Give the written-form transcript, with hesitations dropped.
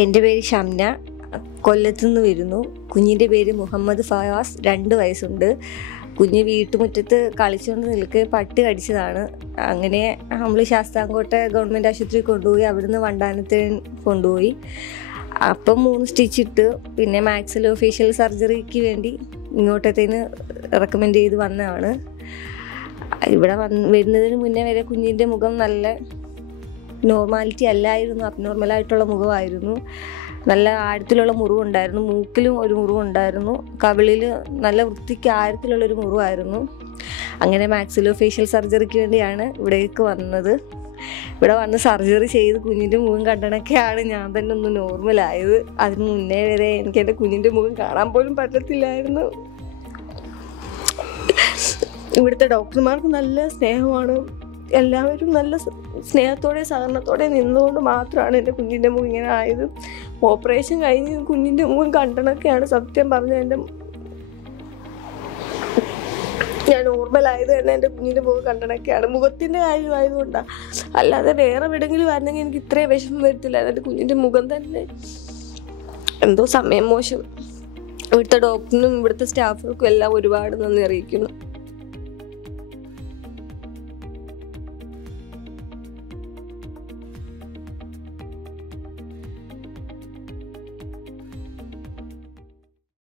എൻ്റെ പേര് ഷംന, കൊല്ലത്തുനിന്ന് വരുന്നു. കുഞ്ഞിൻ്റെ പേര് മുഹമ്മദ് ഫവാസ്, 2 വയസ്സുണ്ട്. കുഞ്ഞ് വീട്ടുമുറ്റത്ത് കളിച്ചുകൊണ്ട് നിൽക്കെ പട്ടി കടിച്ചതാണ്. അങ്ങനെ നമ്മൾ ശാസ്താംകോട്ട ഗവൺമെൻറ് ആശുപത്രി കൊണ്ടുപോയി, അവിടുന്ന് വണ്ടാനത്തിന് കൊണ്ടുപോയി. അപ്പം 3 സ്റ്റിച്ചിട്ട് പിന്നെ മാക്സിലോഫേഷ്യൽ സർജറിക്ക് വേണ്ടി ഇങ്ങോട്ടത്തേന് റെക്കമെൻഡ് ചെയ്ത് വന്നതാണ്. ഇവിടെ വരുന്നതിന് മുന്നേ വരെ കുഞ്ഞിൻ്റെ മുഖം നല്ല നോർമാലിറ്റി അല്ലായിരുന്നു, അബ്നോർമലായിട്ടുള്ള മുഖമായിരുന്നു. നല്ല ആഴത്തിലുള്ള മുറിവുണ്ടായിരുന്നു, മൂക്കിലും ഒരു മുറിവുണ്ടായിരുന്നു, കവിളിൽ നല്ല വൃത്തിക്ക് ആഴത്തിലുള്ളൊരു മുറിവായിരുന്നു. അങ്ങനെ മാക്സിലോഫേഷ്യൽ സർജറിക്ക് വേണ്ടിയാണ് ഇവിടേക്ക് വന്നത്. ഇവിടെ വന്ന് സർജറി ചെയ്ത് കുഞ്ഞിൻ്റെ മുഖം കണ്ടണൊക്കെയാണ് ഞാൻ തന്നെ ഒന്ന് നോർമലായത്. അതിന് മുന്നേ വരെ എനിക്ക് എൻ്റെ കുഞ്ഞിൻ്റെ മുഖം കാണാൻ പോലും പറ്റത്തില്ലായിരുന്നു. ഇവിടുത്തെ ഡോക്ടർമാർക്ക് നല്ല സ്നേഹമാണ്. എല്ലാവരും നല്ല സ്നേഹത്തോടെ സഹകരണത്തോടെ നിന്നുകൊണ്ട് മാത്രമാണ് എൻ്റെ കുഞ്ഞിൻ്റെ മുഖം ഇങ്ങനെ ആയത്. ഓപ്പറേഷൻ കഴിഞ്ഞ് കുഞ്ഞിൻ്റെ മുഖം കണ്ടണൊക്കെയാണ് സത്യം പറഞ്ഞ ഞാൻ നോർമലായത് തന്നെ എൻ്റെ കുഞ്ഞിൻ്റെ മുഖം കണ്ടണൊക്കെയാണ്. മുഖത്തിൻ്റെ കാര്യമായതുകൊണ്ടാണ്, അല്ലാതെ വേറെ എവിടെയെങ്കിലും ആയിരുന്നെങ്കിൽ എനിക്ക് ഇത്രയും വിഷമം വരത്തില്ല. എൻ്റെ കുഞ്ഞിൻ്റെ മുഖം തന്നെ എന്തോ സമയം മോശം. ഇവിടുത്തെ ഡോക്ടറിനും ഇവിടുത്തെ സ്റ്റാഫുകൾക്കും എല്ലാം ഒരുപാട് നന്ദി അറിയിക്കുന്നു.